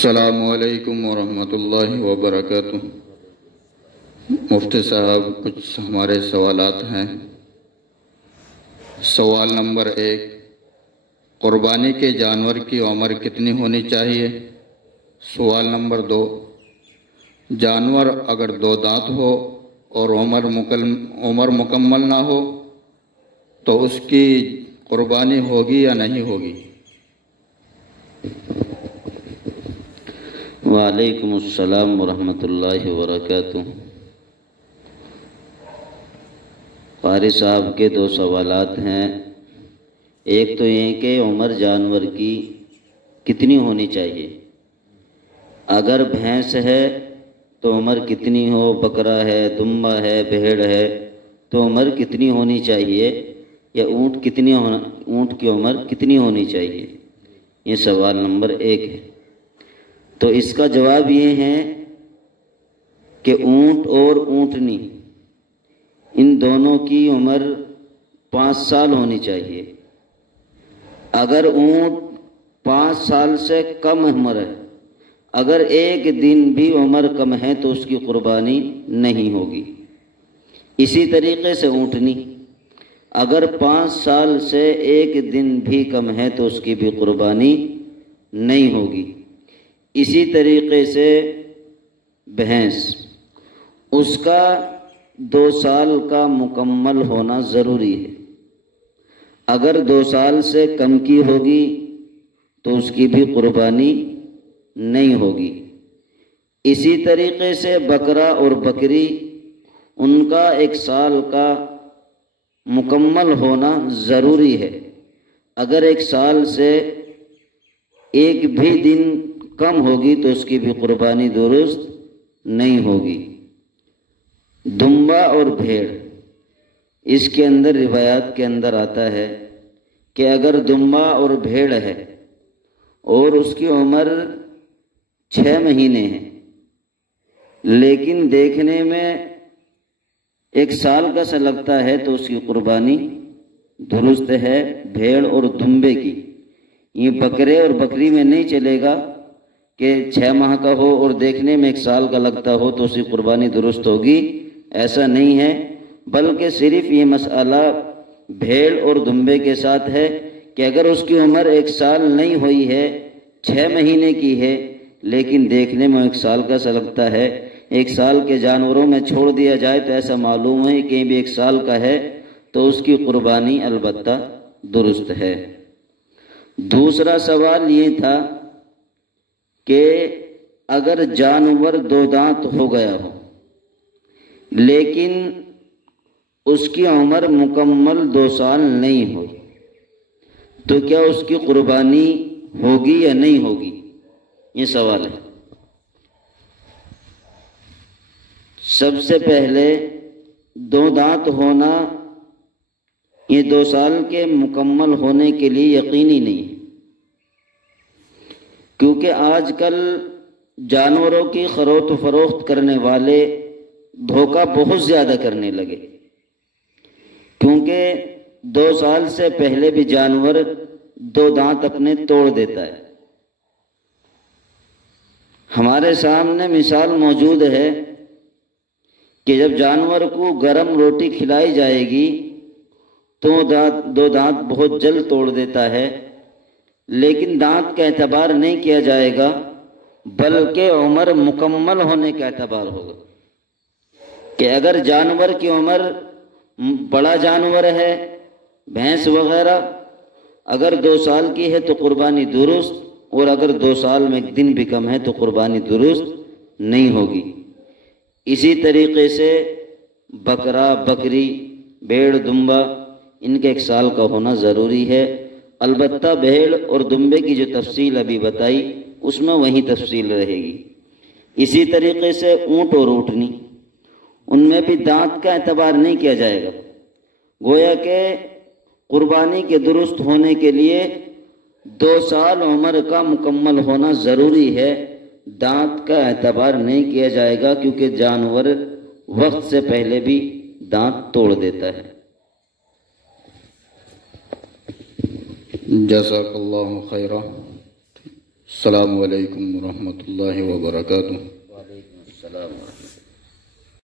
السلام علیکم ورحمۃ اللہ وبرکاتہ۔ مفتی صاحب، کچھ ہمارے سوالات ہیں۔ سوال نمبر 1، قربانی کے جانور کی عمر کتنی ہونی چاہیے؟ سوال نمبر 2، جانور اگر 2 دانت ہو اور عمر مکمل نہ ہو تو اس کی قربانی ہوگی یا نہیں ہوگی؟ وعلیکم السلام ورحمۃ اللہ وبرکاتہ۔ قاری صاحب کے 2 سوالات ہیں۔ ایک تو یہ کہ عمر جانور کی کتنی ہونی چاہیے، اگر بھینس ہے تو عمر کتنی ہو، بکرا ہے، دمبا ہے، بھیڑ ہے تو عمر کتنی ہونی چاہیے، یا اونٹ کی عمر کتنی ہونی چاہیے؟ یہ سوال نمبر 1 ہے۔ تو اس کا جواب یہ ہے کہ اونٹ اور اونٹنی ان دونوں کی عمر 5 سال ہونی چاہیے۔ اگر اونٹ 5 سال سے کم عمر ہے، اگر 1 دن بھی عمر کم ہے تو اس کی قربانی نہیں ہوگی۔ اسی طریقے سے اونٹنی اگر 5 سال سے 1 دن بھی کم ہے تو اس کی بھی قربانی نہیں ہوگی۔ اسی طریقے سے بھینس، اس کا 2 سال کا مکمل ہونا ضروری ہے۔ اگر 2 سال سے کم کی ہوگی تو اس کی بھی قربانی نہیں ہوگی۔ اسی طریقے سے بکرا اور بکری، ان کا 1 سال کا مکمل ہونا ضروری ہے۔ اگر 1 سال سے 1 بھی دن کم ہوگی تو اس کی بھی قربانی درست نہیں ہوگی۔ دمبا اور بھیڑ، اس کے اندر روایات کے اندر آتا ہے کہ اگر دمبا اور بھیڑ ہے اور اس کی عمر 6 مہینے ہے لیکن دیکھنے میں 1 سال کا سا لگتا ہے تو اس کی قربانی درست ہے۔ بھیڑ اور دمبے کی، یہ بکرے اور بکری میں نہیں چلے گا کہ 6 ماہ کا ہو اور دیکھنے میں 1 سال کا لگتا ہو تو اس کی قربانی درست ہوگی، ایسا نہیں ہے۔ بلکہ صرف یہ مسئلہ بھیڑ اور دمبے کے ساتھ ہے کہ اگر اس کی عمر 1 سال نہیں ہوئی ہے، 6 مہینے کی ہے لیکن دیکھنے میں 1 سال کا سا لگتا ہے، 1 سال کے جانوروں میں چھوڑ دیا جائے تو ایسا معلوم ہے کہ بھی 1 سال کا ہے تو اس کی قربانی البتہ درست ہے۔ دوسرا سوال یہ تھا کہ اگر جانور 2 دانت ہو گیا ہو لیکن اس کی عمر مکمل 2 سال نہیں ہوئی تو کیا اس کی قربانی ہوگی یا نہیں ہوگی؟ یہ سوال ہے۔ سب سے پہلے 2 دانت ہونا یہ 2 سال کے مکمل ہونے کے لیے یقینی نہیں ہے، کیونکہ آج کل جانوروں کی خرید و فروخت کرنے والے دھوکہ بہت زیادہ کرنے لگے، کیونکہ 2 سال سے پہلے بھی جانور 2 دانت اپنے توڑ دیتا ہے۔ ہمارے سامنے مثال موجود ہے کہ جب جانور کو گرم روٹی کھلائی جائے گی تو 2 دانت بہت جلد توڑ دیتا ہے، لیکن دانت کا اعتبار نہیں کیا جائے گا بلکہ عمر مکمل ہونے کا اعتبار ہوگا، کہ اگر جانور کی عمر بڑا جانور ہے، بھینس وغیرہ، اگر 2 سال کی ہے تو قربانی درست، اور اگر 2 سال میں 1 دن بھی کم ہے تو قربانی درست نہیں ہوگی۔ اسی طریقے سے بکرا، بکری، بھیڑ، دمبا، ان کے 1 سال کا ہونا ضروری ہے۔ البتہ بھیڑ اور دمبے کی جو تفصیل ابھی بتائی اس میں وہی تفصیل رہے گی۔ اسی طریقے سے اونٹ اور اونٹنی، ان میں بھی دانت کا اعتبار نہیں کیا جائے گا، گویا کہ قربانی کے درست ہونے کے لیے 2 سال عمر کا مکمل ہونا ضروری ہے، دانت کا اعتبار نہیں کیا جائے گا کیونکہ جانور وقت سے پہلے بھی دانت توڑ دیتا ہے۔ جزاک اللہ خیرہ۔ السلام علیکم ورحمۃ اللہ وبرکاتہ۔ وعلیکم السلام ورحمۃ اللہ۔